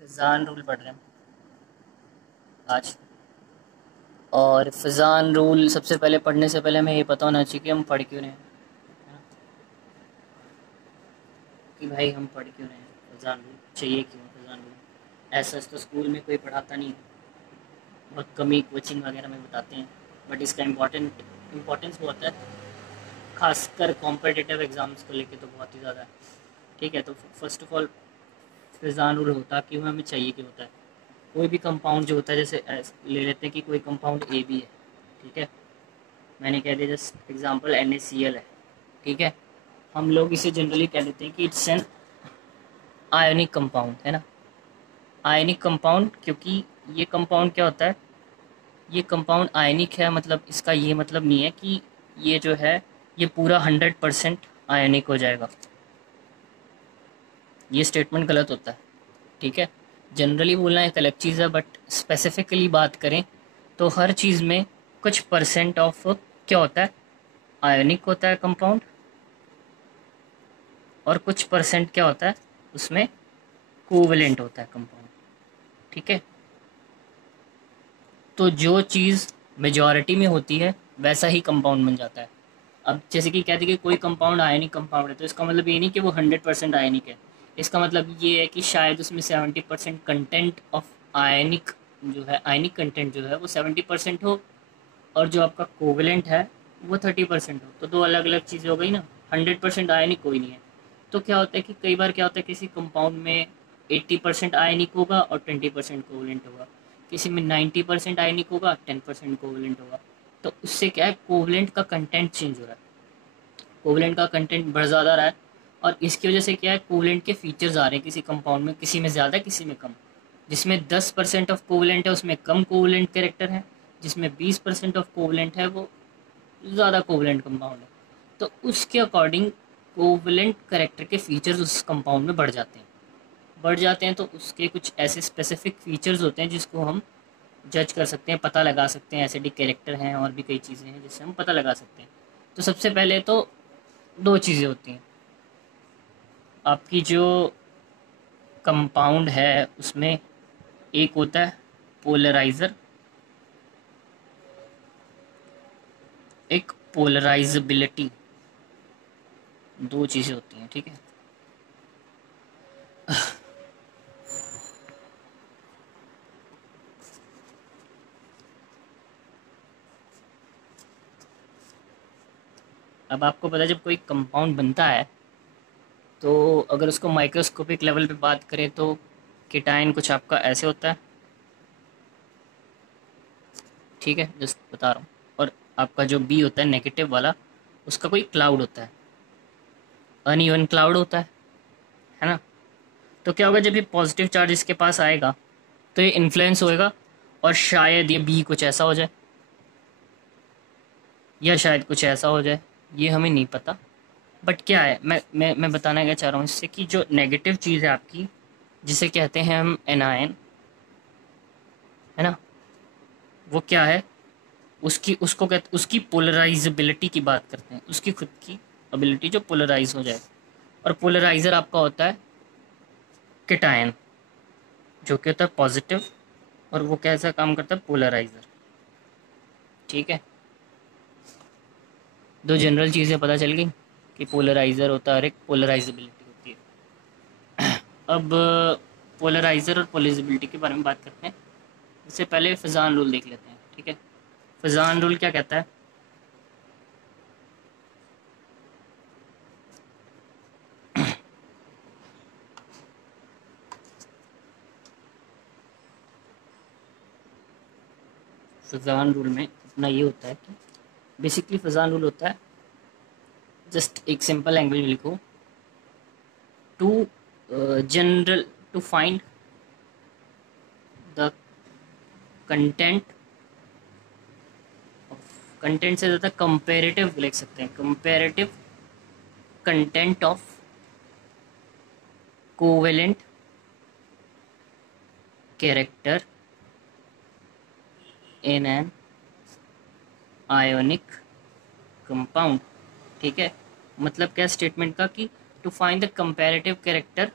Fizaan rule पढ़ रहे हैं आज। और फिजान रूल सबसे पहले पढ़ने से पहले हमें ये पता होना चाहिए कि हम पढ़ क्यों रहे हैं, है ना? कि भाई हम पढ़ क्यों रहे हैं, फिजान रूल चाहिए क्यों फिजान रूल। ऐसा तो स्कूल में कोई पढ़ाता नहीं, बहुत कम ही कोचिंग वगैरह में बताते हैं। बट इसका इम्पोर्टेंस बहुत है, खासकर कॉम्पिटिटिव एग्ज़ाम्स को लेके तो बहुत ही ज़्यादा है। ठीक है, तो first of all Fizaan rule होता क्यों है, हमें चाहिए क्यों होता है। कोई भी कंपाउंड जो होता है, जैसे ले लेते हैं कि कोई कंपाउंड ए बी है। ठीक है, मैंने कह दिया जस्ट एग्जांपल NaCl है। ठीक है, हम लोग इसे जनरली कह देते हैं कि इट्स एन आयोनिक कंपाउंड, है ना। आयनिक कंपाउंड, क्योंकि ये कंपाउंड क्या होता है, ये कंपाउंड आयनिक है, मतलब इसका ये मतलब नहीं है कि ये जो है ये पूरा 100% आयनिक हो जाएगा। ये स्टेटमेंट गलत होता है। ठीक है, जनरली बोलना एक अलग चीज़ है, बट स्पेसिफिकली बात करें तो हर चीज़ में कुछ परसेंट ऑफ क्या होता है, आयनिक होता है कंपाउंड, और कुछ परसेंट क्या होता है उसमें कोवेलेंट होता है कंपाउंड। ठीक है, तो जो चीज़ मेजॉरिटी में होती है वैसा ही कंपाउंड बन जाता है। अब जैसे कि कहते हैं कि कोई कंपाउंड आयनिक कंपाउंड है, तो इसका मतलब ये नहीं कि वो 100% आयनिक है। इसका मतलब ये है कि शायद उसमें 70% कंटेंट ऑफ आयनिक जो है, आयनिक कंटेंट जो है वो 70% हो, और जो आपका कोवेलेंट है वो 30% हो। तो दो अलग अलग चीज़ें हो गई ना। 100% आयनिक कोई नहीं है। तो क्या होता है कि कई बार क्या होता है, किसी कंपाउंड में 80% आयनिक होगा और 20% कोवेलेंट होगा, किसी में 90% आयनिक होगा, 10% कोवेलेंट होगा। तो उससे क्या है, कोवेलेंट का कंटेंट चेंज हो रहा है, कोवेलेंट का कंटेंट बढ़ ज़्यादा रहा है। और इसकी वजह से क्या है, कोवेलेंट के फीचर्स आ रहे हैं किसी कंपाउंड में, किसी में ज़्यादा किसी में कम। जिसमें 10% ऑफ कोवेलेंट है उसमें कम कोवेलेंट कैरेक्टर है, जिसमें 20% ऑफ कोवेलेंट है वो ज़्यादा कोवेलेंट कंपाउंड है। तो उसके अकॉर्डिंग कोवेलेंट कैरेक्टर के फीचर्स उस कंपाउंड में बढ़ जाते हैं। तो उसके कुछ ऐसे स्पेसिफिक फीचर्स होते हैं जिसको हम जज कर सकते हैं, पता लगा सकते हैं। एसिडिक कैरेक्टर हैं और भी कई चीज़ें हैं जिससे हम पता लगा सकते हैं। तो सबसे पहले तो दो चीज़ें होती हैं, आपकी जो कंपाउंड है उसमें एक होता है पोलराइज़र, एक पोलराइजेबिलिटी, दो चीज़ें होती हैं। ठीक है, अब आपको पता है जब कोई कंपाउंड बनता है तो अगर उसको माइक्रोस्कोपिक लेवल पे बात करें तो कीटायन कुछ आपका ऐसे होता है। ठीक है, जस्ट बता रहा हूँ। और आपका जो बी होता है नेगेटिव वाला, उसका कोई क्लाउड होता है, अनइवन क्लाउड होता है ना। तो क्या होगा, जब ये पॉजिटिव चार्ज इसके पास आएगा तो ये इन्फ्लुएंस होएगा, और शायद ये बी कुछ ऐसा हो जाए या शायद कुछ ऐसा हो जाए, ये हमें नहीं पता। बट क्या है, मैं बताना क्या चाह रहा हूँ इससे, कि जो नेगेटिव चीज़ है आपकी, जिसे कहते हैं हम एनायन, है ना, वो क्या है, उसकी उसको कहते उसकी पोलराइजेबिलिटी की बात करते हैं, उसकी खुद की एबिलिटी जो पोलराइज हो जाए। और पोलराइज़र आपका होता है केटायन, जो कि होता है पॉजिटिव, और वो कैसा काम करता है, पोलराइज़र। ठीक है, दो जनरल चीज़ें पता चल गई कि पोलराइज़र होता है और एक पोलराइजेबिलिटी होती है। अब पोलराइज़र और पोलराइजेबिलिटी के बारे में बात करते हैं। इससे पहले फिजान रूल देख लेते हैं। ठीक है, फिजान रूल क्या कहता है, फिजान रूल में अपना ये होता है कि बेसिकली फिजान रूल होता है, जस्ट एक सिंपल लैंग्वेज में लिखो, to general to find the content, content से ज़्यादा कंपेरेटिव लिख सकते हैं, comparative content of covalent character in an ionic compound. ठीक है, मतलब क्या स्टेटमेंट का, कि to find the comparative character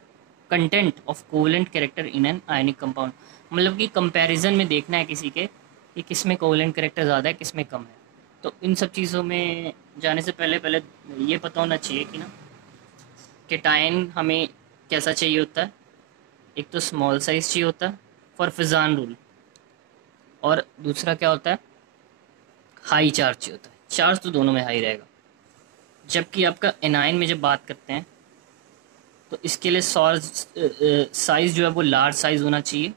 content of covalent character in an ionic compound, मतलब कि कंपैरिजन में देखना है किसी के कि किस में कोवेलेंट कैरेक्टर ज़्यादा है किस में कम है। तो इन सब चीज़ों में जाने से पहले पहले ये पता होना चाहिए कि ना केटाइन हमें कैसा चाहिए होता है। एक तो स्मॉल साइज चाहिए होता है फॉर फिजान रूल, और दूसरा क्या होता है, हाई चार्ज चाहिए होता है। चार्ज तो दोनों में हाई रहेगा। जबकि आपका एनाइन में जब बात करते हैं तो इसके लिए साइज जो है वो लार्ज साइज होना चाहिए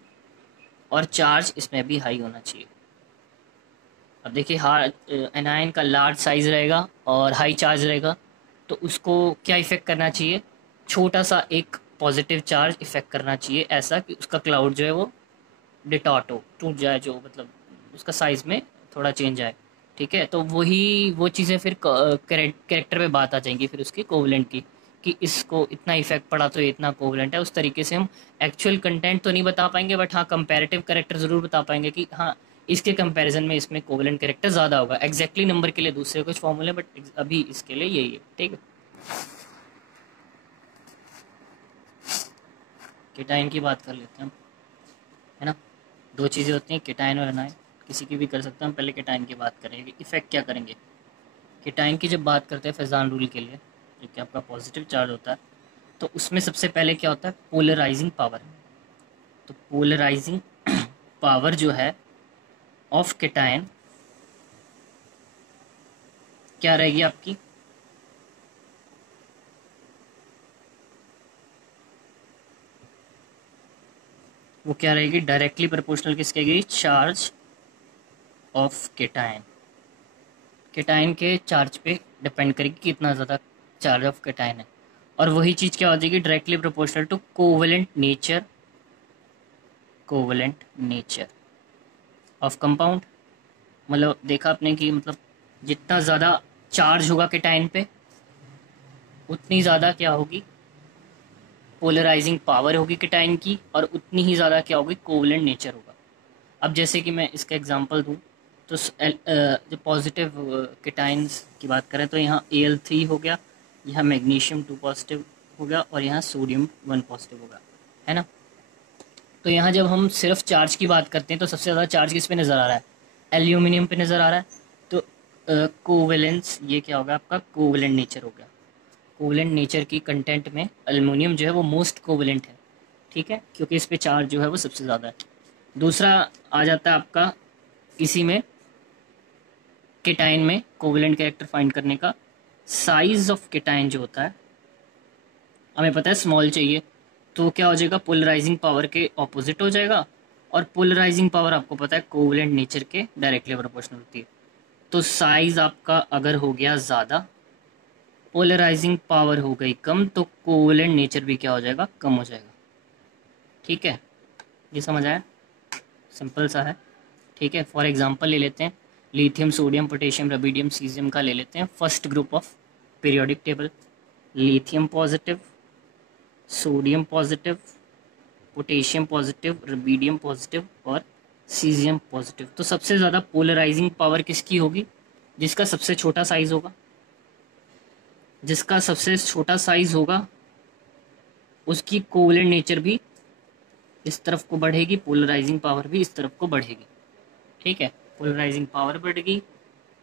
और चार्ज इसमें भी हाई होना चाहिए। अब देखिए एनाइन का लार्ज साइज रहेगा और हाई चार्ज रहेगा, तो उसको क्या इफ़ेक्ट करना चाहिए, छोटा सा एक पॉजिटिव चार्ज इफ़ेक्ट करना चाहिए, ऐसा कि उसका क्लाउड जो है वो डिटॉर्ट हो, टूट जाए, जो मतलब उसका साइज़ में थोड़ा चेंज आए। ठीक है, तो वही वो चीज़ें फिर कैरेक्टर पे बात आ जाएंगी फिर उसकी कोवलेंट की, कि इसको इतना इफेक्ट पड़ा तो ये इतना कोवलेंट है। उस तरीके से हम एक्चुअल कंटेंट तो नहीं बता पाएंगे, बट हाँ कंपैरेटिव कैरेक्टर ज़रूर बता पाएंगे कि हाँ इसके कंपैरिजन में इसमें कोवलेंट कैरेक्टर ज़्यादा होगा। एग्जैक्टली नंबर के लिए दूसरे कुछ फॉर्मूले, बट अभी इसके लिए यही है। ठीक है, केटाइन की बात कर लेते हैं हम, है ना। दो चीज़ें होती हैं, केटाइन और एनाइन, किसी की भी कर सकते हैं। हम पहले केटाइन की बात करेंगे, इफेक्ट क्या करेंगे। केटाइन की जब बात करते हैं फेजान रूल के लिए, जो कि आपका पॉजिटिव चार्ज होता है, तो उसमें सबसे पहले क्या होता है, पोलराइजिंग पावर। तो पोलराइजिंग पावर जो है ऑफ केटाइन क्या रहेगी आपकी, वो क्या रहेगी, डायरेक्टली प्रोपोर्शनल किसके रहेगी, चार्ज ऑफ केटाइन। केटाइन के चार्ज पे डिपेंड करेगी कि कितना ज़्यादा चार्ज ऑफ केटाइन है। और वही चीज़ क्या हो जाएगी, directly proportional to covalent nature of compound. मतलब देखा आपने कि मतलब जितना ज़्यादा चार्ज होगा केटाइन पे उतनी ज़्यादा क्या होगी, पोलराइजिंग पावर होगी केटाइन की, और उतनी ही ज़्यादा क्या होगी, कोवेलेंट नेचर होगा। अब जैसे कि मैं इसका एग्जांपल दूँ तो जो पॉजिटिव केटाइंस की बात करें तो यहाँ Al3 हो गया, यहाँ मैग्नीशियम 2 पॉजिटिव हो गया और यहाँ सोडियम 1 पॉजिटिव होगा, है ना। तो यहाँ जब हम सिर्फ चार्ज की बात करते हैं तो सबसे ज़्यादा चार्ज किस पे नज़र आ रहा है, एल्यूमिनियम पे नज़र आ रहा है। तो कोवेलेंस ये क्या होगा आपका, कोवेलेंट नेचर हो गया। कोवेलेंट नेचर की कंटेंट में एल्युमिनियम जो है वो मोस्ट कोवेलेंट है, ठीक है, क्योंकि इस पे चार्ज जो है वो सबसे ज़्यादा है। दूसरा आ जाता है आपका इसी में केटाइन में कोवेलेंट कैरेक्टर फाइंड करने का, साइज ऑफ केटाइन जो होता है, हमें पता है स्मॉल चाहिए, तो क्या हो जाएगा, पोलराइजिंग पावर के ऑपोजिट हो जाएगा। और पोलराइजिंग पावर आपको पता है कोवेलेंट नेचर के डायरेक्टली प्रोपोर्शनल होती है। तो साइज आपका अगर हो गया ज़्यादा, पोलराइजिंग पावर हो गई कम, तो कोवेलेंट नेचर भी क्या हो जाएगा, कम हो जाएगा। ठीक है, ये समझ आया, सिंपल सा है। ठीक है, फॉर एग्जांपल ले लेते हैं lithium, sodium, potassium, rubidium, caesium का ले लेते हैं first group of periodic table. Lithium positive, sodium positive, potassium positive, rubidium positive और सीजियम पॉजिटिव। तो सबसे ज़्यादा पोलराइजिंग पावर किसकी होगी, जिसका सबसे छोटा साइज होगा। जिसका सबसे छोटा साइज होगा उसकी कोवेलेंट नेचर भी इस तरफ को बढ़ेगी, पोलराइजिंग पावर भी इस तरफ को बढ़ेगी। ठीक है, पोलराइजिंग पावर बढ़ गई,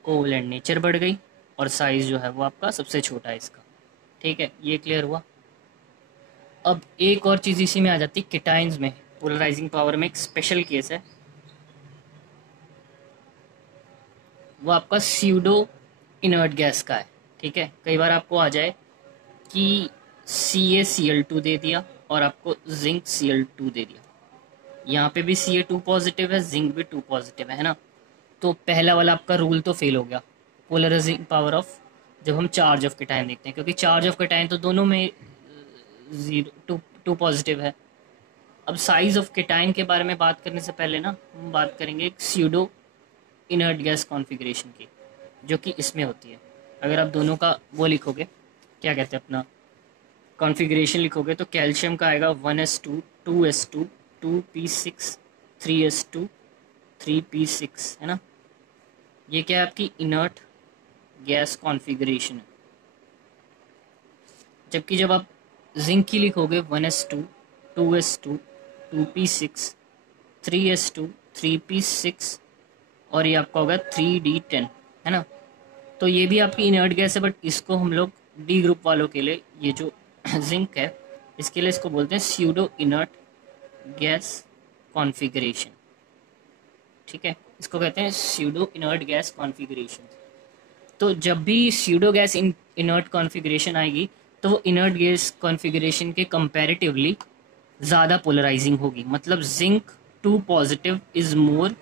कोवेलेंट नेचर बढ़ गई, और साइज जो है वो आपका सबसे छोटा है इसका। ठीक है, ये क्लियर हुआ। अब एक और चीज़ इसी में आ जाती है, केटाइंस में पोलराइजिंग पावर में एक स्पेशल केस है, वो आपका स्यूडो इनर्ट गैस का है। ठीक है, कई बार आपको आ जाए कि CaCl2 दे दिया और आपको जिंक Cl2 दे दिया, यहाँ पे भी Ca2 पॉजिटिव है, जिंक भी 2 पॉजिटिव है ना। तो पहला वाला आपका रूल तो फेल हो गया, पोलराइजिंग पावर ऑफ, जब हम चार्ज ऑफ केटाइन देखते हैं, क्योंकि चार्ज ऑफ केटाइन तो दोनों में 2 पॉजिटिव है। अब साइज ऑफ केटाइन के बारे में बात करने से पहले ना हम बात करेंगे एक स्यूडो इनर्ट गैस कॉन्फ़िगरेशन की, जो कि इसमें होती है। अगर आप दोनों का वो लिखोगे, क्या कहते हैं अपना कॉन्फ़िगरेशन लिखोगे, तो कैल्शियम का आएगा 1s2 2s2 2p6 3s2 3p6, है ना। ये क्या है, आपकी इनर्ट गैस कॉन्फ़िगरेशन है। जबकि जब आप जिंक की लिखोगे 1s2 2s2, 2p6, 3s2, 3p6, और ये आपका होगा 3d10, है ना। तो ये भी आपकी इनर्ट गैस है, बट इसको हम लोग डी ग्रुप वालों के लिए, ये जो जिंक है इसके लिए इसको बोलते हैं स्यूडो इनर्ट गैस कॉन्फ़िगरेशन। ठीक है, इसको कहते हैं स्यूडो इनर्ट गैस कॉन्फ़िगरेशन। तो जब भी स्यूडो गैस इनर्ट कॉन्फ़िगरेशन आएगी तो वो इनर्ट गैस कॉन्फ़िगरेशन के कंपैरेटिवली ज़्यादा पोलराइजिंग होगी। मतलब zinc 2 positive is more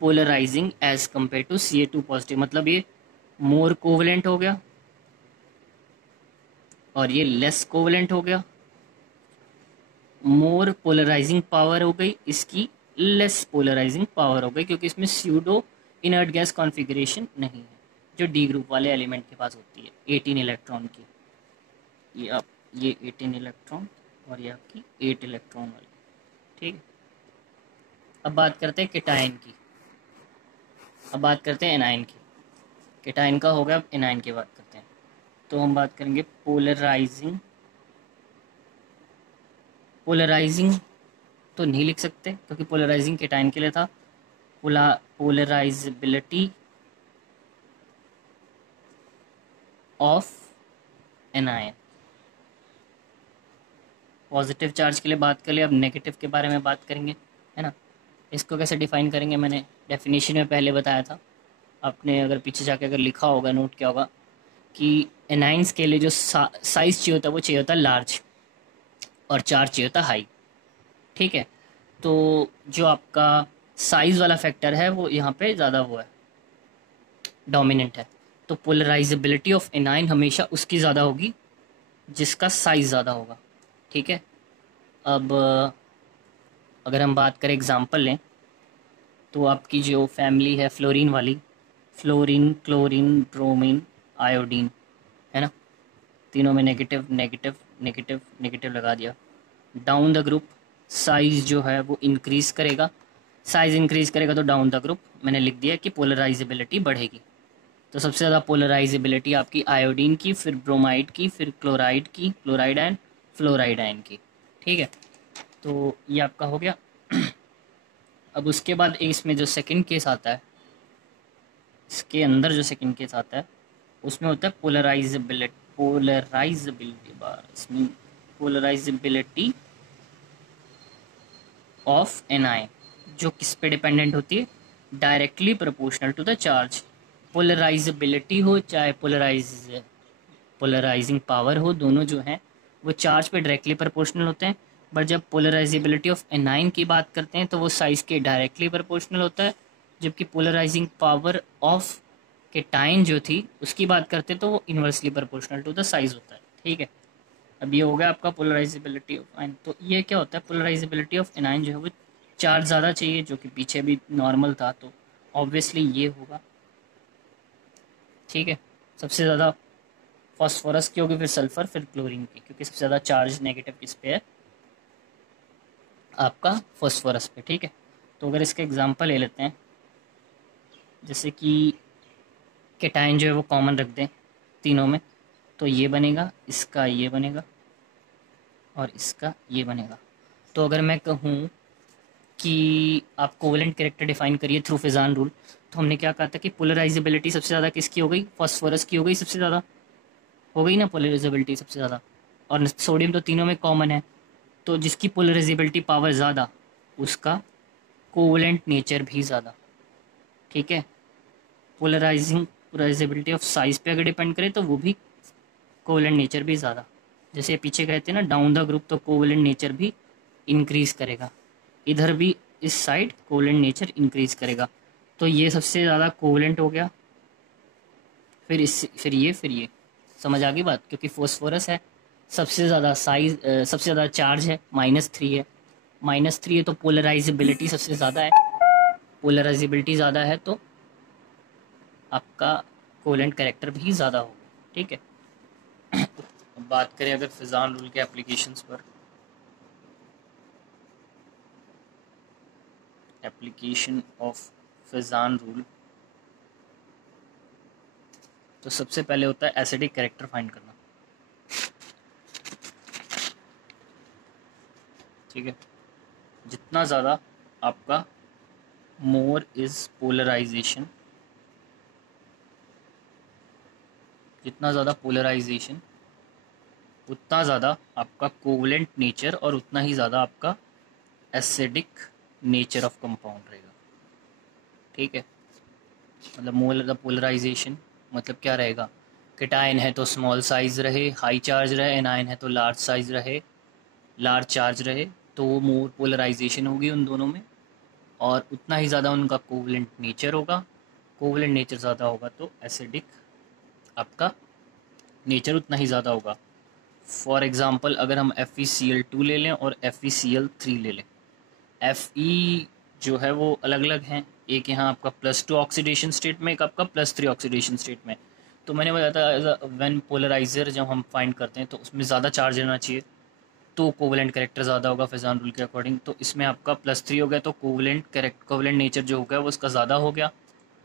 polarising as compare to Ca2 positive. मतलब ये मोर कोवलेंट हो गया और ये लेस कोवलेंट हो गया। मोर पोलराइजिंग पावर हो गई इसकी, लेस पोलराइजिंग पावर हो गई, क्योंकि इसमें स्यूडो इनर्ट गैस कॉन्फ़िगरेशन नहीं है जो डी ग्रुप वाले एलिमेंट के पास होती है 18 इलेक्ट्रॉन की। ये 18 इलेक्ट्रॉन और ये आपकी 8 इलेक्ट्रॉन वाली। ठीक है, अब बात करते हैं केटायन की, अब बात करते हैं एनायन की। केटायन का हो गया, अब एनायन की बात करते हैं। तो हम बात करेंगे पोलराइजिंग। पोलराइजिंग तो नहीं लिख सकते क्योंकि पोलराइजिंग केटायन के लिए था। Polarisability of anion, positive charge के लिए बात कर लिया, अब नेगेटिव के बारे में बात करेंगे, है ना। इसको कैसे डिफाइन करेंगे, मैंने डेफिनेशन में पहले बताया था। आपने अगर पीछे जाके अगर लिखा होगा, नोट किया होगा कि एनाइंस के लिए जो साइज चाहिए होता है वो चाहिए होता है लार्ज, और चार्ज चाहिए होता है हाई। ठीक है, तो जो आपका साइज वाला फैक्टर है वो यहाँ पे ज़्यादा वो है, डोमिनेंट है। तो पोलराइजेबिलिटी ऑफ एनाइन हमेशा उसकी ज़्यादा होगी जिसका साइज ज़्यादा होगा। ठीक है, अब अगर हम बात करें, एग्जांपल लें, तो आपकी जो फैमिली है फ्लोरीन वाली, फ्लोरीन, क्लोरीन, ब्रोमीन, आयोडीन, है ना, तीनों में नेगेटिव नेगेटिव नेगेटिव नेगेटिव लगा दिया। डाउन द ग्रुप साइज जो है वो इंक्रीज़ करेगा, साइज इंक्रीज़ करेगा तो डाउन द ग्रुप मैंने लिख दिया कि पोलराइजेबिलिटी बढ़ेगी। तो सबसे ज़्यादा पोलराइजेबिलिटी आपकी आयोडीन की, फिर ब्रोमाइड की, फिर क्लोराइड की, क्लोराइड आयन, फ्लोराइड आयन की। ठीक है, तो ये आपका हो गया। अब उसके बाद इसमें जो सेकंड केस आता है, इसके अंदर जो सेकंड केस आता है उसमें होता है पोलराइजेबिलिटी ऑफ एन आयन, जो किस पे डिपेंडेंट होती है, directly proportional to the charge. Polarisability हो चाहे पोलराइजिंग पावर हो, दोनों जो हैं वो चार्ज पे डायरेक्टली प्रोपोर्शनल होते हैं। बट जब पोलराइजेबिलिटी ऑफ एनाइन की बात करते हैं तो वो साइज के डायरेक्टली प्रोपोर्शनल होता है, जबकि पोलराइजिंग पावर ऑफ केटाइन जो थी उसकी बात करते हैं तो वो inversely proportional to the size होता है। ठीक है, अब ये हो गया आपका पोलराइजेबिलिटी ऑफ आयन। तो ये क्या होता है, पोलराइजेबिलिटी ऑफ एनाइन जो है वो चार्ज ज़्यादा चाहिए, जो कि पीछे भी नॉर्मल था, तो ऑब्वियसली ये होगा। ठीक है, सबसे ज़्यादा फॉस्फोरस की होगी, फिर सल्फर, फिर क्लोरीन की, क्योंकि सबसे ज़्यादा चार्ज नेगेटिव किस पे है, आपका फॉस्फोरस पे। ठीक है, तो अगर इसके एग्जांपल ले लेते हैं, जैसे कि केटाइन जो है वो कॉमन रख दें तीनों में, तो ये बनेगा, इसका ये बनेगा और इसका ये बनेगा। तो अगर मैं कहूँ कि आप कोवेलेंट कैरेक्टर डिफाइन करिए थ्रू फिजान रूल, तो हमने क्या कहा था कि पोलराइजेबिलिटी सबसे ज़्यादा किसकी हो गई, फॉस्फोरस की हो गई, सबसे ज़्यादा हो गई ना पोलराइजेबिलिटी सबसे ज़्यादा, और सोडियम तो तीनों में कॉमन है। तो जिसकी पोलराइजेबिलिटी पावर ज़्यादा उसका कोवेलेंट नेचर भी ज़्यादा। ठीक है, पोलराइजेबिलिटी ऑफ साइज पे अगर डिपेंड करें तो वो भी कोवेलेंट नेचर भी ज़्यादा। जैसे पीछे कहते हैं ना डाउन द ग्रुप, तो कोवेलेंट नेचर भी इंक्रीज़ करेगा, इधर भी इस साइड कोवेलेंट नेचर इंक्रीज़ करेगा। तो ये सबसे ज़्यादा कोवेलेंट हो गया, फिर ये समझ आ गई बात, क्योंकि फॉस्फोरस है सबसे ज़्यादा साइज, सबसे ज़्यादा चार्ज है, -3 है, -3 है, तो पोलराइजेबिलिटी सबसे ज़्यादा है, पोलराइजेबिलिटी ज़्यादा है तो आपका कोवेलेंट कैरेक्टर भी ज़्यादा होगा। ठीक है, अब बात करें अगर फिजान रूल के एप्लीकेशंस पर, एप्लीकेशन ऑफ फिजान रूल, तो सबसे पहले होता है एसिडिक कैरेक्टर फाइंड करना। ठीक है, जितना ज़्यादा आपका मोर इज़ पोलराइजेशन, जितना ज़्यादा पोलराइजेशन उतना ज़्यादा आपका कोवलेंट नेचर और उतना ही ज़्यादा आपका एसिडिक नेचर ऑफ कंपाउंड रहेगा। ठीक है, मतलब मोल द पोलराइजेशन मतलब क्या रहेगा, केटायन है तो स्मॉल साइज रहे, हाई चार्ज रहे, एनायन है तो लार्ज साइज रहे, लार्ज चार्ज रहे, तो वो मोर पोलराइजेशन होगी उन दोनों में, और उतना ही ज़्यादा उनका कोवलेंट नेचर होगा। कोवलेंट नेचर ज़्यादा होगा तो एसिडिक आपका नेचर उतना ही ज़्यादा होगा। फॉर एग्ज़ाम्पल अगर हम FeCl2 ले लें और FeCl3 ले लें, Fe जो है वो अलग अलग हैं, एक यहाँ आपका +2 ऑक्सीडेशन स्टेट में, एक आपका +3 ऑक्सीडेशन स्टेट में। तो मैंने बताया था एज अ व्हेन पोलराइज़र जब हम फाइंड करते हैं तो उसमें ज़्यादा चार्ज रहना चाहिए, तो कोवलेंट कैरेक्टर ज़्यादा होगा फेजान रूल के अकॉर्डिंग। तो इसमें आपका +3 हो गया तो कोवलेंट नेचर जो हो गया वो इसका ज़्यादा हो गया,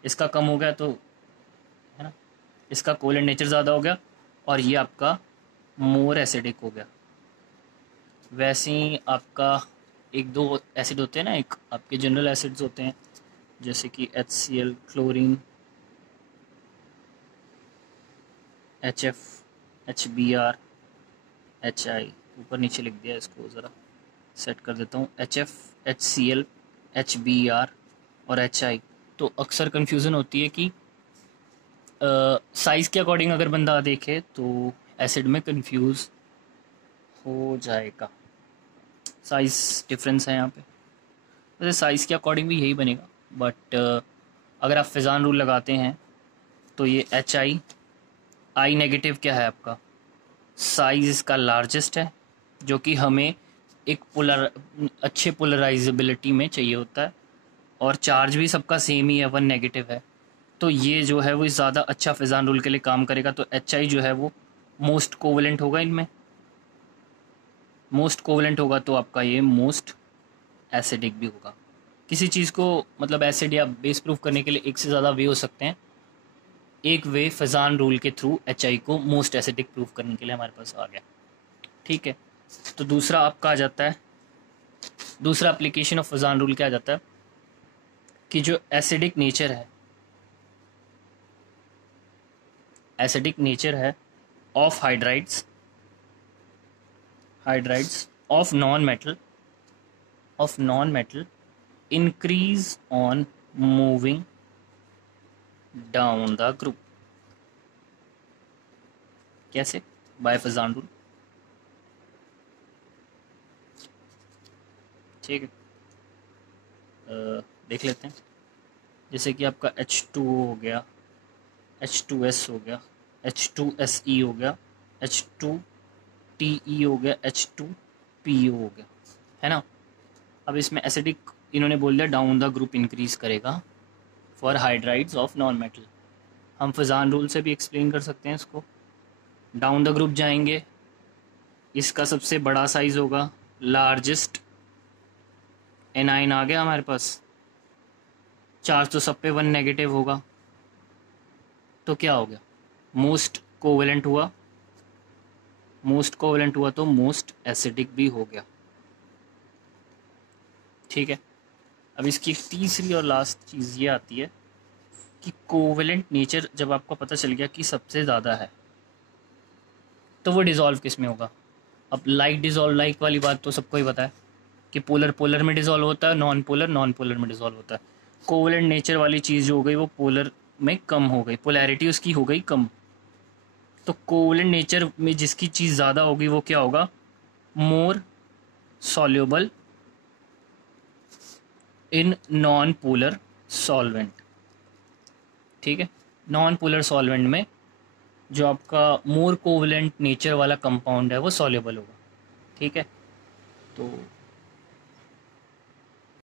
इसका कम हो गया, तो है ना, इसका कोवलेंट नेचर ज़्यादा हो गया और ये आपका मोर एसिडिक हो गया। वैसे ही आपका एक दो एसिड होते हैं ना, एक आपके जनरल एसिड्स होते हैं जैसे कि HCl, chlorine, HF, HBr, HI, ऊपर नीचे लिख दिया, इसको ज़रा सेट कर देता हूँ, HF, HCl, HBr और HI। तो अक्सर कन्फ्यूज़न होती है कि साइज़ के अकॉर्डिंग अगर बंदा देखे तो एसिड में कंफ्यूज हो जाएगा, साइज़ डिफरेंस है यहाँ पे। वैसे साइज़ के अकॉर्डिंग भी यही बनेगा, बट अगर आप फिजान रूल लगाते हैं तो ये HI, I नेगेटिव क्या है आपका, साइज़ इसका लार्जेस्ट है, जो कि हमें एक अच्छे पोलराइजेबिलिटी में चाहिए होता है, और चार्ज भी सबका सेम ही है, 1 नेगेटिव है, तो ये जो है वो ज़्यादा अच्छा फिजान रूल के लिए काम करेगा। तो HI जो है वो मोस्ट कोवलेंट होगा, इनमें मोस्ट कोवलेंट होगा, तो आपका ये मोस्ट एसिडिक भी होगा। किसी चीज़ को मतलब एसिड या बेस प्रूफ करने के लिए एक से ज़्यादा वे हो सकते हैं, एक वे फिजान रूल के थ्रू HI को मोस्ट एसिडिक प्रूफ करने के लिए हमारे पास आ गया। ठीक है, तो दूसरा आपका आ जाता है, दूसरा एप्लीकेशन ऑफ फिजान रूल क्या आ जाता है कि जो एसिडिक नेचर है, एसिडिक नेचर है of hydrides of non metal increase on moving down the group. कैसे? By Fajans rule. ठीक है, देख लेते हैं। जैसे कि आपका H2O हो गया, H2S हो गया, H2SE हो गया, H2TE हो गया, H2PO हो गया, है ना। अब इसमें एसिडिक इन्होंने बोल दिया डाउन द ग्रुप इंक्रीज करेगा for hydrides of non metal. हम फिजान रूल से भी एक्सप्लेन कर सकते हैं इसको। डाउन द ग्रुप जाएंगे, इसका सबसे बड़ा साइज होगा, लार्जेस्ट एनाइन आ गया हमारे पास, चार्ज तो सब पे 1 नेगेटिव होगा, तो क्या हो गया, मोस्ट कोवेलेंट हुआ, तो मोस्ट एसिडिक भी हो गया। ठीक है, अब इसकी तीसरी और लास्ट चीज़ ये आती है कि कोवेलेंट नेचर जब आपको पता चल गया कि सबसे ज़्यादा है, तो वो डिज़ोल्व किस में होगा। अब लाइक डिज़ोल्व, लाइक वाली बात तो सबको ही पता है कि पोलर पोलर में डिज़ोल्व होता है, नॉन पोलर में डिज़ोल्व होता है। कोवेलेंट नेचर वाली चीज़ जो हो गई वो पोलर में कम हो गई, पोलैरिटी उसकी हो गई कम। तो कोवेलेंट नेचर में जिसकी चीज़ ज़्यादा होगी वो क्या होगा, more soluble in non polar solvent. ठीक है, नॉन पोलर सॉल्वेंट में जो आपका मोर कोवेलेंट नेचर वाला कंपाउंड है वो सॉल्युबल होगा। ठीक है, तो